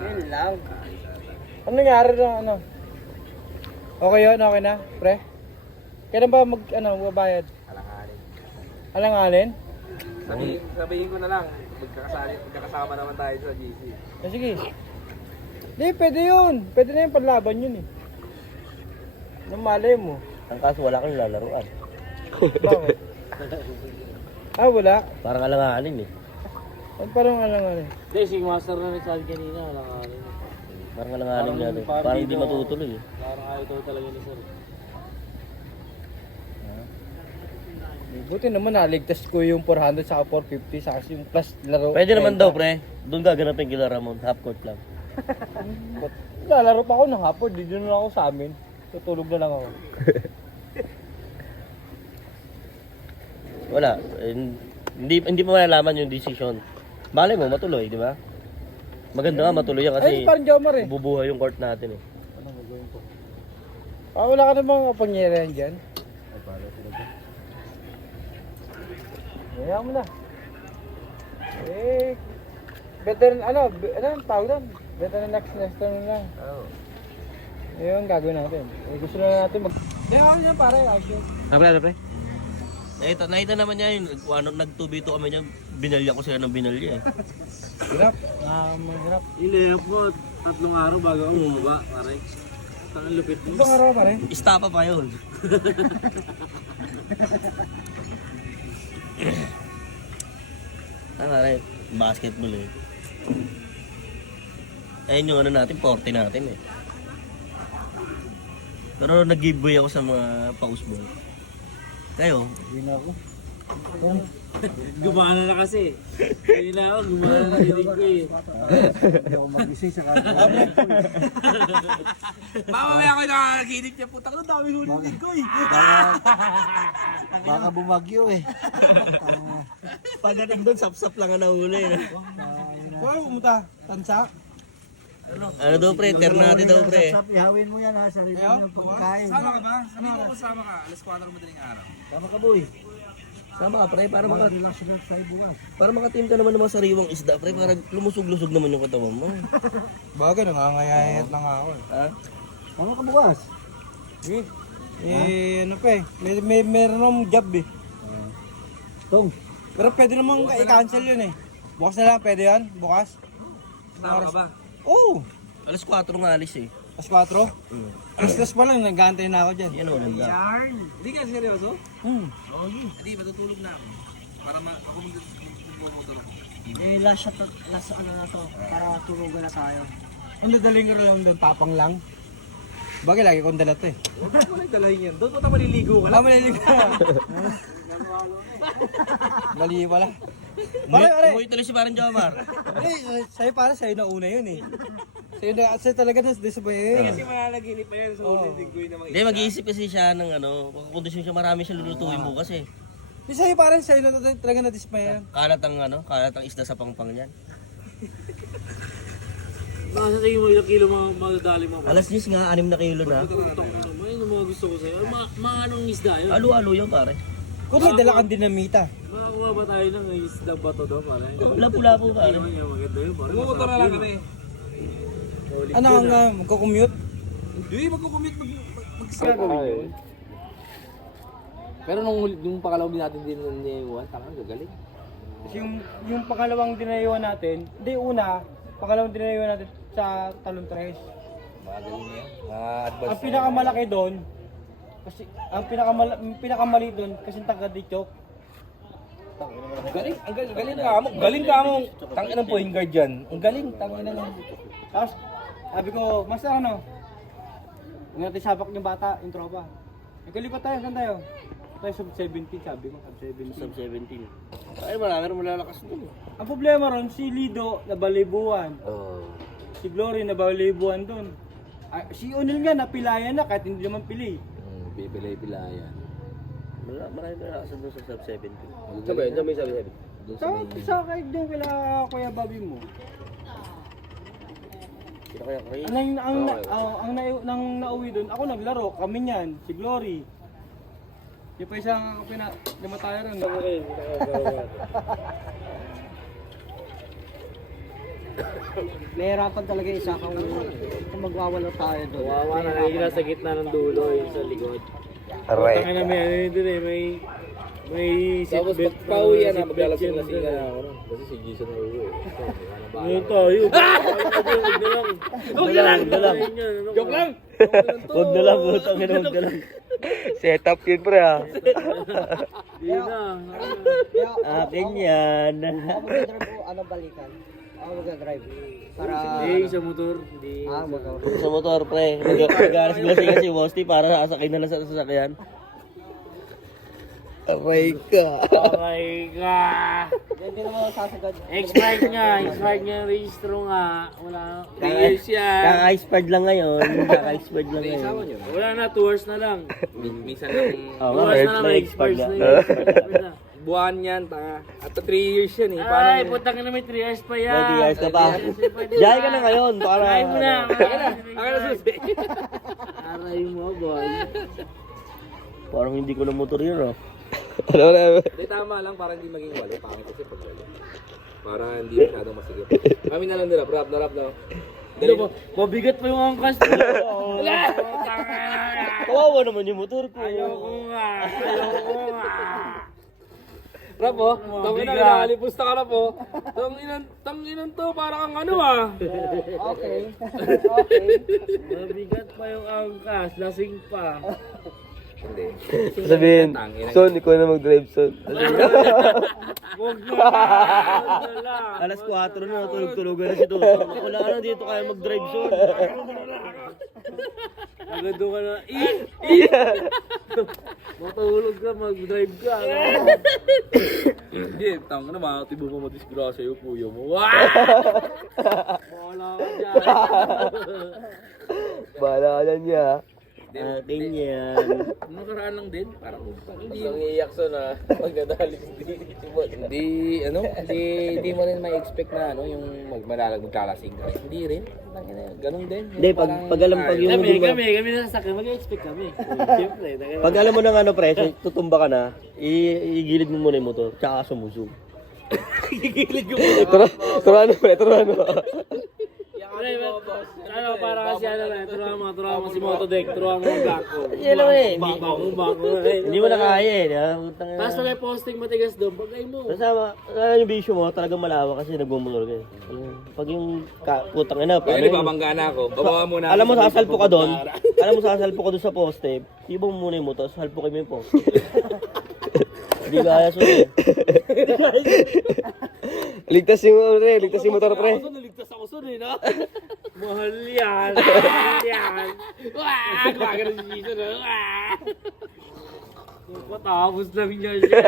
Yun lang. Ano nangyari na ano? Okay yun? Okay na, pre? Kailan ba mabayad? Alanganin. Alanganin? Sabihin ko na lang, magkakasama naman tayo sa GC. Sige. Hindi, pwede yun. Pwede na yung panlaban yun eh. Anong malay mo? Ang kaso wala kang lalaruan. Bakit? Wala. Parang alanganin eh. Ano parang alanganin? Hindi, si Master na nagsabi kanina, alanganin. Parang alanganin nga eh. Parang hindi matutuloy eh. Parang ayaw ito talaga ni Sir. Buti naman naligtas ko yung 400 sa 450 sa kasi yung plus laro. Pwede naman daw pre. Doon gaganapin kila Ramon. Half court lang. Lalaro pa ako ng hapon, dito na lang ako sa amin. Tutulog na lang ako. Wala. Hindi pa malalaman yung decision. Malay mo, matuloy, di ba? Maganda nga matuloy yan kasi Ay, parang Jomar eh. bubuhay yung court natin eh. Anong gagawin ko? Wala ka namang pangyarihan dyan. Ay, paano sila dyan? Hayaan mo na. Better ano ang tawag doon? Better na next time na lang. Oo. Yun, gagawin natin. Gusto na natin mag... Kaya niya pare, actually. Pre. Nakita naman niya yun. Nag-2v2 kami niya. Binalya ko sila ng binalya eh. Hirap. Hirap. Inihap ko, 3 araw bago ako bumaba, pare. Tangan lupit mo. Ibang araw pare. Istapa pa yun. Pare, basketball eh. Ayun yung ano natin, 40 natin eh. Pero nag-giveaway ako sa mga pausball. Kayo? Hindi na ako. Gumana na kasi. Hindi na ako, gumana na hinig ko eh. Hindi ako mag-isay sa kanya. Mamamaya ako nakakaginig niya, putang na dami hinig ko eh. Baka bumagyo eh. Pagdating doon, sap-sap lang ang nahuli. Saan pumunta? Tansa? Ano daw pre, ternate daw pre. Ihawin mo yan ha, sarili mo yung pagkain. Sama ka ba? Sabi ko kasama ka, alas 4 madaling araw. Sama ka boy. Sama ka pre, Relax na tayo bukas. para makatim ka naman ng mga sariwang isda pre, para lumusog-lusog naman yung katawan mo. Bagay, nangangayayat lang ako eh. Ha? Sama ka bukas. Ano pa eh, meron akong job eh. Tong. Pero pwede namang i-cancel yun eh. Bukas na lang, pwede yan? Bukas? Sama ka ba? Oo! Alas 4 nga alis eh. Alas 4? Alas 2 pa lang, nag-aantay na ako dyan. Yan o, ganda. Hindi ka seryoso? Hindi, matutulog na ako. Para ako mag-motor ako. last ano na to, para tulugan na tayo. Ang dadaling ko lang doon, tapang lang. Bagay, lagi kong dala to eh. Huwag mo nagdalahin yan. Doon pa maliligo ka lang. Maliligo ka. Mali pala. Pare. Umuwi tuloy si Parang Jomar. Sa'yo para sa'yo na una yun eh. Sa'yo talaga na sa bayan. Kasi malalaginip pa yan, so hindi ko yun naman. Hindi, mag-iisip kasi siya ng ano, kondisyon siya, marami siya lulutuin bukas eh. Sa'yo para sa'yo na talaga na-dismay yan. Kalat ang isda sa pangpang niyan. Baka sa tingin mo ilang kilo madadali mo ba? Alas 10 nga, 6 na kilo na. Putang na naman, yun yung mga gusto ko sa'yo. Anong isda yun? Alo-alo yun pare. Kung may dala kang dinamita. Makakuha ba tayo ng isda ba to doon pala? Lapu-lapu pare. Maganda yun pare. Umumotor na lang kami. Ano ang magko-commute? Hindi, magkukumit mag-gagawin. Pero nung pangalawang din natin din niyan, tangan gagaling. Kasi yung pangalawang dinayuan natin, hindi pangalawang dinayuan natin sa Talon Tres. Magaling niya. Ang pinakamalaki doon, kasi ang pinakamali doon kasi taga Dichok. Galing ka mo. Tangin ng point guard dyan. Ang galing, tangin na lang. Tapos sabi ko, Master ano? Huwag natin sapak yung bata, yung tropa. Nagkalipat tayo, saan tayo? Tayo sub 17, sabi ko, sub 17. Sub 17. Ay, marami rin malalakas doon eh. Ang problema ron, si Lido nabalibuan. Si Glory nabalibuan doon. Si O'Neal nga napilayan na kahit hindi naman pili. Pipilay-pilayan. Marami malalakas doon sa sub 17. Sabi, may sabi. Sa kahit doon kila Kuya Bobby mo. Sino kaya kayo? Nang nauwi doon, ako naglaro, kami niyan, si Glory. Di pa isang lima tayo ron. Mahirapan talaga isa kung magwawala tayo doon. Wawa na nagiging sa gitna ng dulo yung sa likod. Aray. Kaya na may ano yun dun eh, may tapos pag pauwi yan maglalasing-lasing ka na ako nun. Kasi si Jason na uwi eh. Ngayon tayo. Huwag na lang. Joke lang. Huwag na lang, utang ina, huwag na lang. Set up yun, pre, ha? Di na. Akin yan. Ako mag-drive ko, ano balikan? Ako mag-drive. Para... Hindi, sa motor. Hindi. motor. Sa motor, pre. Mag-aras-galas kasi Wosti para sasakay na lang sa sasakyan. Aray ka. Okay ka. Hindi naman ako sasagad. Expired nga yung registro nga. Wala. 3 years yan. Kaka-expired lang ngayon. Kaka-expired lang ngayon. Wala na, 2 hours na lang. Minsan lang. 2 Oo, hours na lang, may expired expired na. na yun. Buwan yan, tanga. At 3 years yan eh. Ay, putang na may 3 hours pa yan. May 3 hours ka pa. Diyan ka na ngayon. Para... Aray mo na. Akin na susi. Aray mo, boy. Parang hindi ko na motor yun, oh. Ano na? Hindi, tama lang para hindi maging walo. Pangit kasi pag walo. Para hindi masyadong masigip. Kami na lang nila, rap na. Dali mo, mabigat pa yung angkas mo. Wala! Kawawa naman yung motor ko. Ayoko nga. Rap oh, tangin na, nakalipusta ka rap oh. Tanginan to, para kang ano ah. Okay. Mabigat pa yung angkas, lasing pa. Hindi. Sabihin, Son, ikaw na mag-drive, Son. Huwag na lang. Alas 4 na, tulog-tulogan na si Toto. Wala ka na dito kaya mag-drive, son. Agad doon ka na, matulog ka, mag-drive ka. Hindi, tangin na, makatibo mo madisgrasya yung kuya mo. Wala ka dyan. Bahala ka dyan niya. Akin yan. Nakaraan lang din, parang hindi yung iiyak so na pagdadalig hindi mo rin ma-expect na ano yung maglalasing ka. Hindi rin. Ganun din. Hindi, pag alam, pag yung... Kami na sasakyan, mag-expect kami. Siyempre. Pag alam mo ng ano, pre, tutumba ka na, igilid mo muna yung motor, tsaka sumusog. Turano, pre, turano. Ano, para kasi ano na, turuan mo si Motodeck, turuan mo ang bako. Yan lang eh. Bako. Hindi mo na kaya eh. Tapos pag may posting matigas doon, pagay mo. Kasama, yung bisyo mo, talagang malawa kasi nagmumotor ka eh. Pag yung putang ina, Kaya nababangga na ako. Babawa muna. alam mo, sasalpo ka doon. Alam mo, sasalpo ka doon sa poste. Ibang mo muna yung motor, sasalpo kayo mo yung poste. Hindi kaya sunod. Ligtas yung motor, pre. Naligtas ako sun eh, no? Mahal yan. Wah! Gumagano si Jason, no? Wah! Patapos lang niya siya.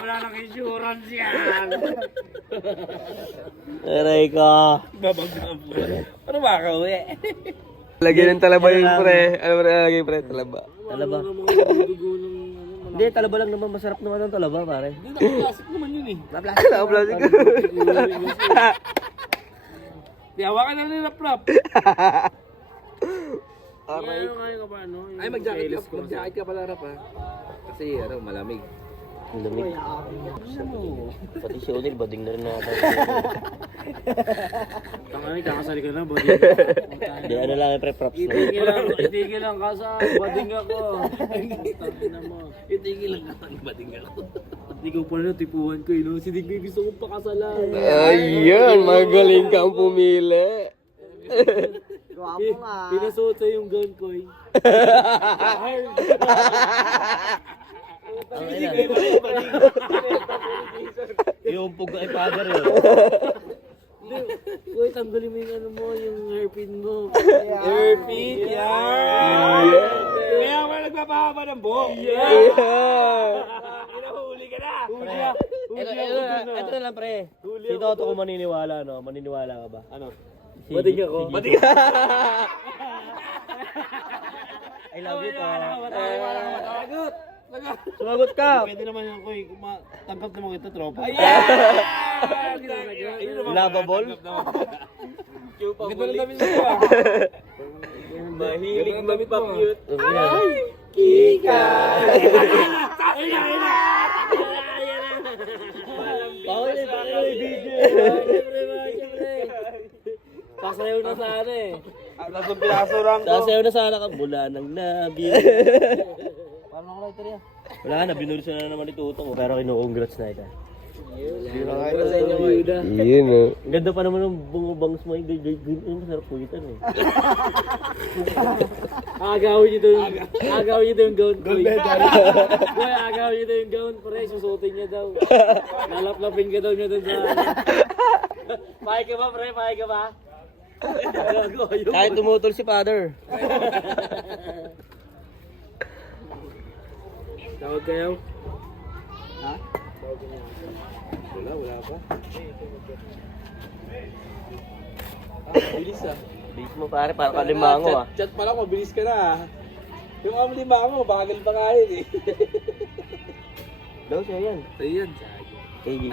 Wala nang insurance yan. Aray ka. Ano ba ka uwi? Lagyan ng talaba yun, pre. Ano ba lagyan, pre? Talaba. Talaba. Hindi, talaba lang naman. Masarap naman ang talaba, pare. Plastic naman yun eh. Nakaplastic ka. Di, hawakan na rin rap-rap. Okay. Ay, mag-jacket ka pala rap ha. Kasi ano, malamig. Ang lamig. Pati si Odil, bading na rin natin. Tanganay, kakasali ka na, bading. Hindi, ano lang yung pre-props na. Itigil lang kasa, bading ako. Tangina mo. Itigil lang ka, bading ako. Hindi ko pala tipuhan ko, no? Si Digby gusto kong pakasalan. Ayun, magaling kang pumili. Guwapo nga. Pinasuot sa yung gown ko, eh. Ang ina. Yung pug ay father yun. Uy, tanggalin mo yung ano mo, yung hairpin mo. Hairpin, yan! Kaya ako nagpapahaba ng buhok. Hinahuli ka na! Ito na lang pre. Si Toto ko maniniwala, no? Maniniwala ka ba? Ano? Si- Bading ako. si- Bading ako. I love you, to. Lagot! Sumagot ka. Pwede naman yung kuy, tanggap naman kita, tropa. Lovable? Ganda lang namin mo ah. Mahilig magpa-cute. Kika! Bawal eh, video. Siyempre. Sasayaw na sana eh. Tapos pinasurang ko. Sasayaw na sana ka. Mula ng labi. Paano ako lighter yan? Wala na, binulis na naman ito utong. Pero kinu-congrats na ito. Yun oh. Ang ganda pa naman ng bungubangs mo. Ganyan, masarap po ito eh. Agawin nyo ito yung gown ko. Boy, agawin nyo ito yung gown pre. Susutin niya daw. Lalaplapin ka daw niya dun sa... Pahay ka ba pre? Pahay ka ba? Kahit tumutol si father. Tawag kayo? Wala pa. Bilis ah. Bilis mo pare, para kalimango ah. Chat pa lang, mabilis ka na ah. Yung limango, bagal pa kain eh. Daw siya yan. Ayan. KG.